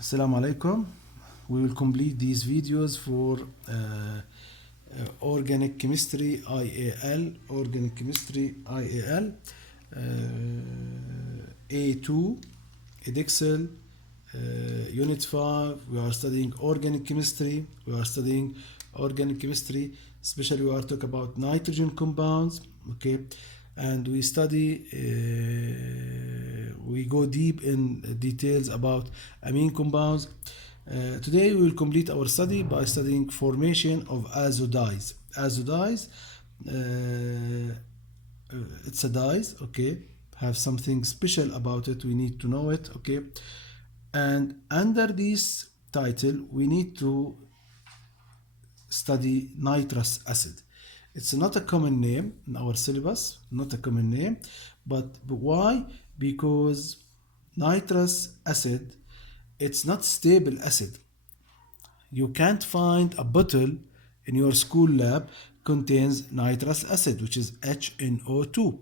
Assalamu alaikum. We will complete these videos for organic chemistry IAL, organic chemistry IAL, A2, Edexcel, Unit 5. We are studying organic chemistry. Especially we are talking about nitrogen compounds. Okay, and we study. We go deep in details about amine compounds. Today we will complete our study by studying formation of azo-dyes. Azo-dyes, it's a dyes, okay, have something special about it, we need to know it, okay. And under this title we need to study nitrous acid. It's not a common name in our syllabus, not a common name, but why? Because nitrous acid, it's not stable acid. You can't find a bottle in your school lab contains nitrous acid, which is HNO2.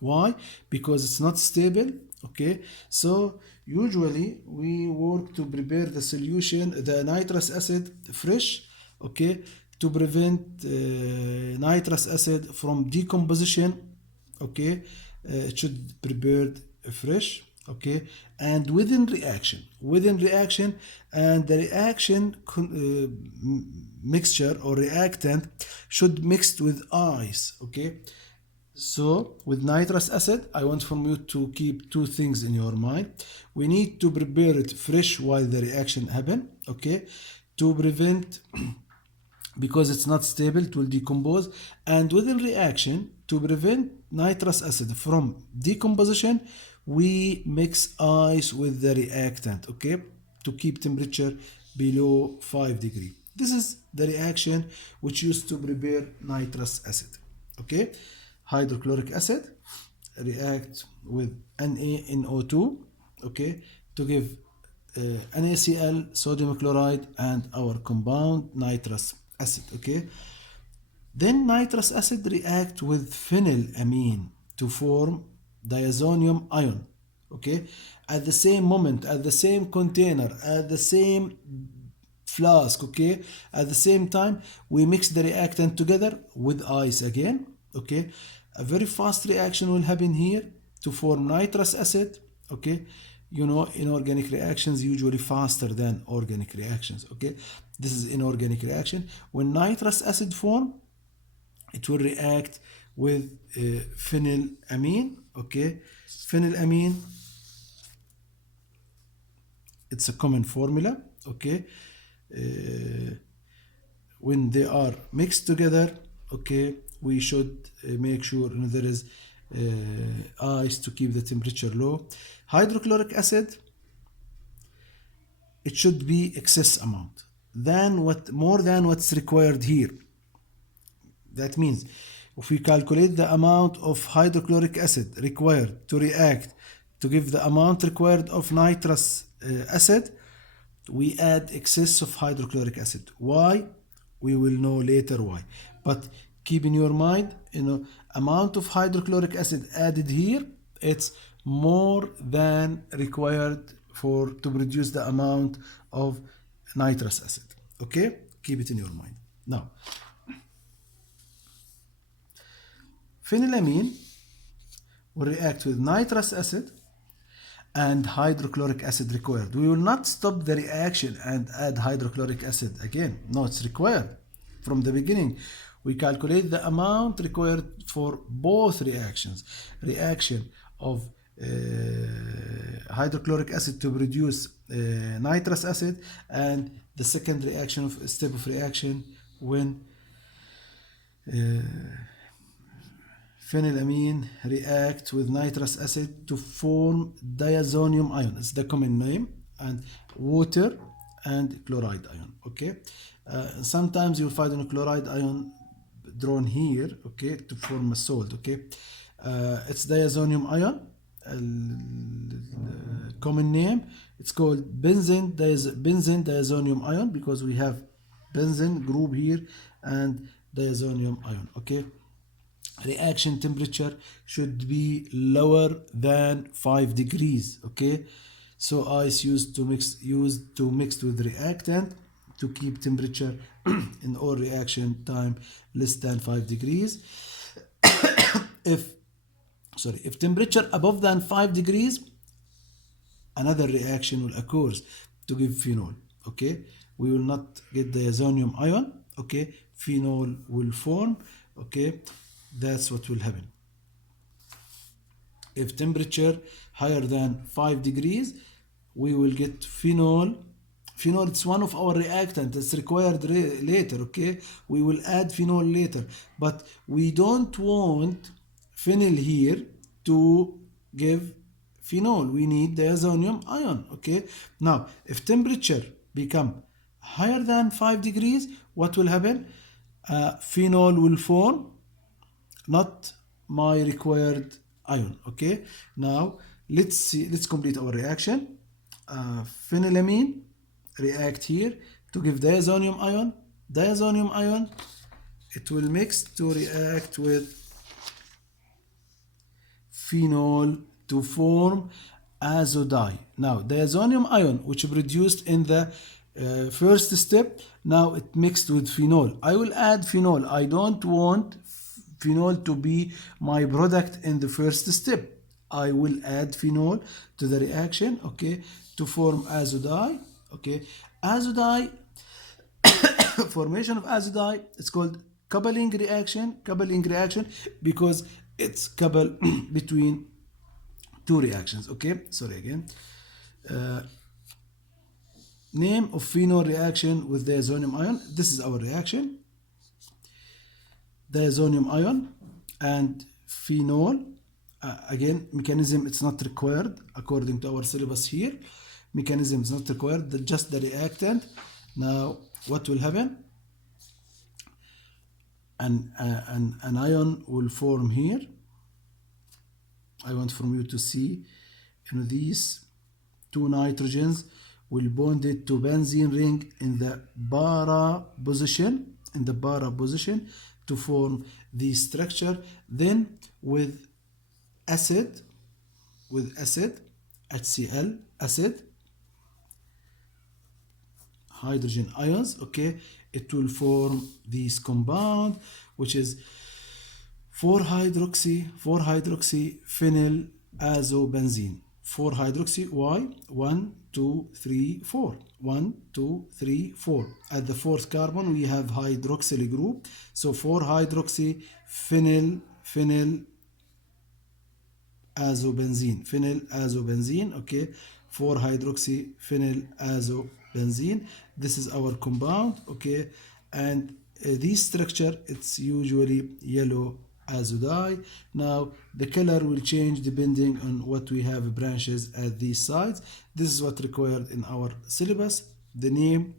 Why? Because it's not stable, okay. So usually we work to prepare the solution, the nitrous acid fresh, okay, to prevent nitrous acid from decomposition, okay. It should be prepared fresh, okay, and within reaction, and the reaction mixture or reactant should mixed with ice, okay. So with nitrous acid, I want from you to keep two things in your mind. We need to prepare it fresh while the reaction happen, okay, to prevent because it's not stable, it will decompose, and within reaction, to prevent nitrous acid from decomposition, we mix ice with the reactant, okay, to keep temperature below 5 degrees. This is the reaction which used to prepare nitrous acid, okay. Hydrochloric acid react with NaNO2, okay, to give NaCl, sodium chloride, and our compound nitrous acid, okay. Then nitrous acid react with phenylamine to form diazonium ion, okay. At the same moment, at the same container, at the same flask, okay, at the same time, we mix the reactant together with ice again, okay. A very fast reaction will happen here to form nitrous acid, okay. You know, inorganic reactions usually faster than organic reactions, okay. This is inorganic reaction. When nitrous acid form, it will react with phenylamine, okay. Phenylamine, it's a common formula, okay. When they are mixed together, okay, we should make sure there is ice to keep the temperature low. Hydrochloric acid, it should be excess amount than more than what's required here. That means if we calculate the amount of hydrochloric acid required to react to give the amount required of nitrous acid, we add excess of hydrochloric acid. Why? We will know later why. But keep in your mind, amount of hydrochloric acid added here, it's more than required to produce the amount of nitrous acid, okay. Keep it in your mind. Now, phenylamine will react with nitrous acid and hydrochloric acid required. We will not stop the reaction and add hydrochloric acid again. No, it's required from the beginning. We calculate the amount required for both reactions. Reaction of hydrochloric acid to produce nitrous acid, and the second reaction of step of reaction when phenylamine react with nitrous acid to form diazonium ion. It's the common name, and water and chloride ion, okay. Sometimes you'll find a chloride ion drawn here, okay, to form a salt, okay. It's diazonium ion, common name, it's called benzene diazonium ion, because we have benzene group here and diazonium ion, okay. Reaction temperature should be lower than 5 degrees, okay. So ice used to mix with reactant to keep temperature in all reaction time less than 5 degrees. If if temperature above than 5 degrees, another reaction will occur to give phenol. Okay, we will not get the diazonium ion. Okay, phenol will form. Okay, that's what will happen. If temperature higher than 5 degrees, we will get phenol. Phenol, it's one of our reactants. It's required later. Okay, we will add phenol later, but we don't want phenyl here to give phenol. We need diazonium ion. Okay, now if temperature become higher than 5 degrees, what will happen? Phenol will form, not my required ion. Okay, now let's complete our reaction. Phenylamine react here to give diazonium ion. Diazonium ion, it will mix to react with phenol to form azodie. Now diazonium ion, which produced in the first step, now it mixed with phenol. I will add phenol. I don't want phenol to be my product in the first step. I will add phenol to the reaction, okay, to form azodie. Okay, azodie, formation of azodie, it's called coupling reaction. Coupling reaction because it's couple between two reactions. Okay, sorry again. Name of phenol reaction with diazonium ion. This is our reaction. Diazonium ion and phenol. Again, mechanism, it's not required according to our syllabus here. Mechanism is not required, just the reactant. Now, what will happen? An ion will form here. I want from you to see, these two nitrogens will bond it to benzene ring in the para position, to form this structure. Then with acid, HCl, acid, hydrogen ions, okay, it will form this compound, which is 4-hydroxy phenyl azobenzene. 4-hydroxy, why? 1, 2, 3, 4. 1, 2, 3, 4. At the fourth carbon, we have hydroxyl group. So 4-hydroxy phenyl azobenzene, okay, 4-hydroxy phenyl azobenzene. This is our compound, okay, and this structure, it's usually yellow azodie. Now the color will change depending on what we have branches at these sides. This is what required in our syllabus. The name,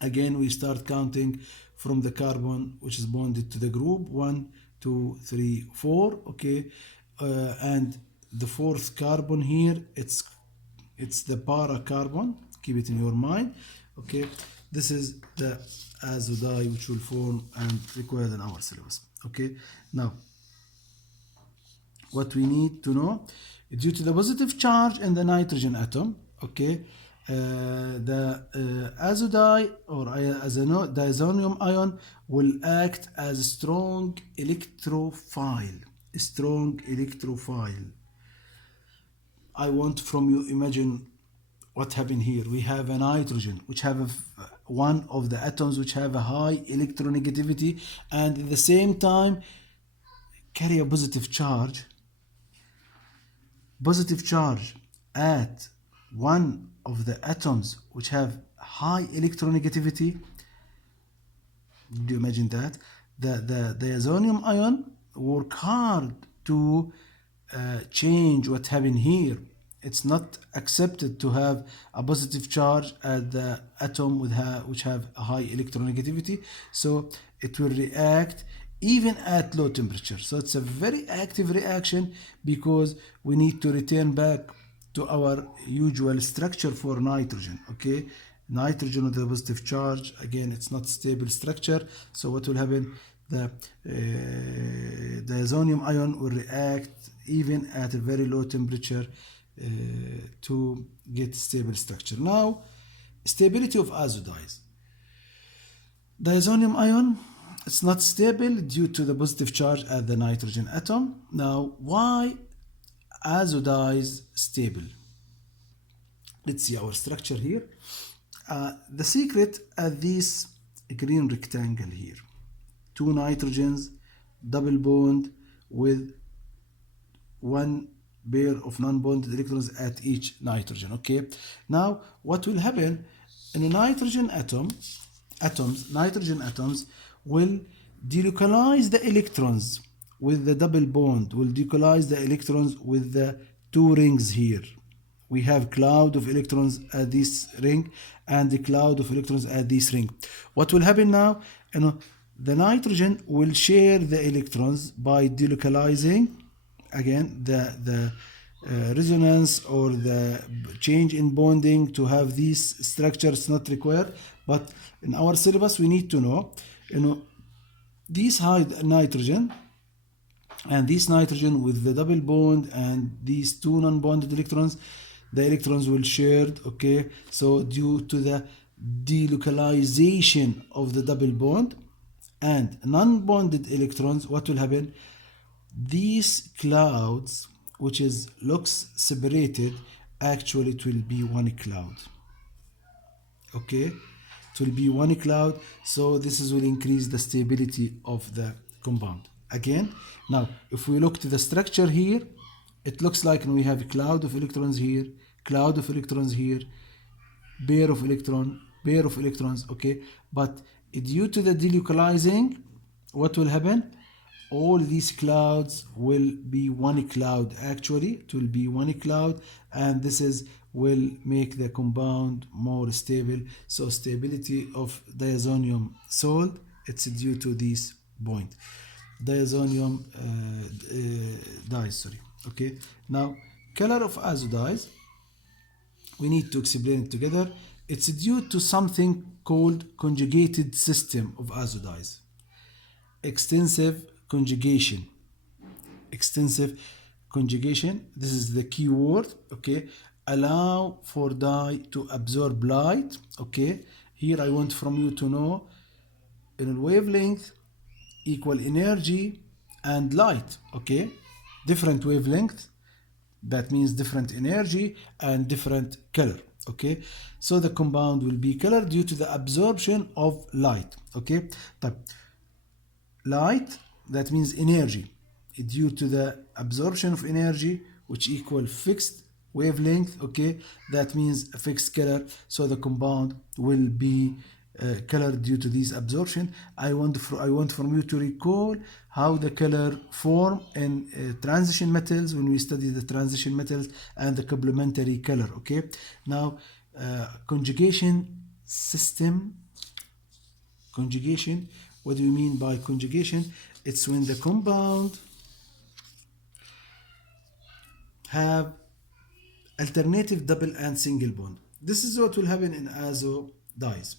again, we start counting from the carbon which is bonded to the group, 1, 2, 3, 4, okay, and the fourth carbon here, it's the para carbon. Keep it in your mind, okay. This is the azodie which will form and required in our syllabus. Okay, now what we need to know, due to the positive charge in the nitrogen atom, okay, the azodie or diazonium ion will act as a strong electrophile. I want from you, imagine what happened here. We have a nitrogen which have one of the atoms which have a high electronegativity and at the same time carry a positive charge at one of the atoms which have high electronegativity. Do you imagine that? The diazonium ion work hard to change what happened here. It's not accepted to have a positive charge at the atom which have a high electronegativity, so it will react even at low temperature. So it's a very active reaction because we need to return back to our usual structure for nitrogen. Okay, nitrogen with a positive charge, again, it's not stable structure. So what will happen? The diazonium ion will react even at a very low temperature to get stable structure. Now, stability of azo-dyes. Diazonium ion, it's not stable due to the positive charge at the nitrogen atom. Now, why azo-dyes stable? Let's see our structure here. The secret at this green rectangle here. Two nitrogens, double bond with one pair of non-bonded electrons at each nitrogen. Okay. Now, what will happen in a nitrogen nitrogen atoms will delocalize the electrons with the double bond, will delocalize the electrons with the two rings here. We have cloud of electrons at this ring and the cloud of electrons at this ring. What will happen now? The nitrogen will share the electrons by delocalizing. Again, the resonance or the change in bonding to have these structures not required. But in our syllabus, we need to know, these high nitrogen and this nitrogen with the double bond and these two non-bonded electrons, the electrons will share, okay? So due to the delocalization of the double bond and non-bonded electrons, what will happen? These clouds, which looks separated, actually it will be one cloud. Okay? It will be one cloud, so this will increase the stability of the compound. Again, now if we look to the structure here, it looks like we have a cloud of electrons here, cloud of electrons here, pair of electrons, okay? But due to the delocalizing, what will happen? All these clouds will be one cloud. Actually, it will be one cloud, and this will make the compound more stable. So stability of diazonium salt, it's due to this point. Diazonium dyes, sorry. Okay. Now, color of azo dyes, we need to explain it together. It's due to something called conjugated system of azo dyes. Extensive conjugation. Extensive conjugation, this is the key word, okay? Allow for dye to absorb light, okay? Here I want from you to know in wavelength equal energy and light, okay? Different wavelength, that means different energy and different color, okay? So the compound will be colored due to the absorption of light, okay? Light, that means energy, due to the absorption of energy, which equal fixed wavelength, okay? That means a fixed color, so the compound will be colored due to this absorption. I want from you to recall how the color form in transition metals when we study the transition metals and the complementary color, okay? Now, conjugation system. Conjugation, what do you mean by conjugation? It's when the compound have alternative double and single bond. This is what will happen in azo dyes.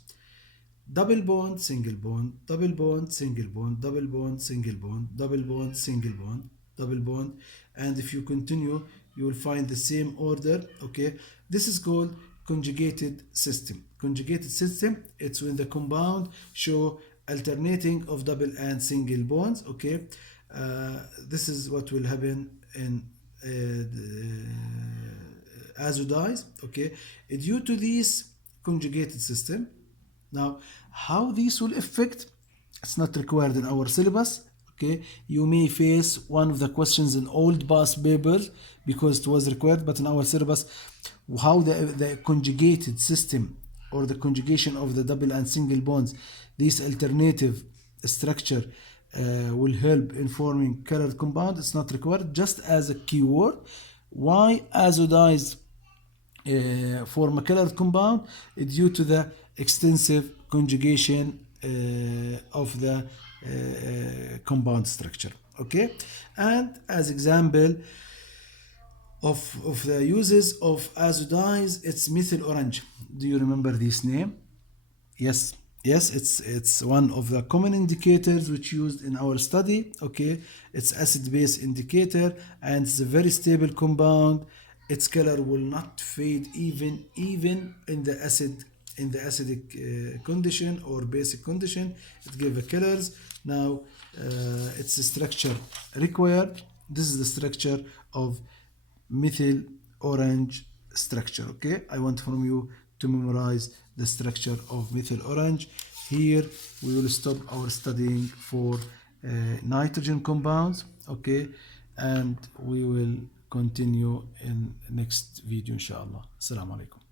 Double bond, single bond, double bond, single bond, double bond, single bond, double bond, single bond, double bond, and if you continue, you will find the same order, okay? This is called conjugated system. Conjugated system, it's when the compound show alternating of double and single bonds, okay? This is what will happen in azo dyes, okay? Due to this conjugated system. Now, how this will affect, it's not required in our syllabus, okay? You may face one of the questions in old past papers because it was required, but in our syllabus, how the conjugated system or the conjugation of the double and single bonds, this alternative structure will help in forming colored compound. It's not required, just as a keyword. Why azo dyes form a colored compound? Due to the extensive conjugation of the compound structure, okay? And as example of the uses of azo dyes, it's methyl orange. Do you remember this name? Yes, it's one of the common indicators which used in our study, okay? It's acid-base indicator, and it's a very stable compound, its color will not fade even in the acidic condition or basic condition. It gives the colors. Now its structure required. This is the structure of methyl orange structure. Okay, I want from you to memorize the structure of methyl orange. Here we will stop our studying for nitrogen compounds. Okay, and we will continue in next video inshallah. Assalamu alaikum.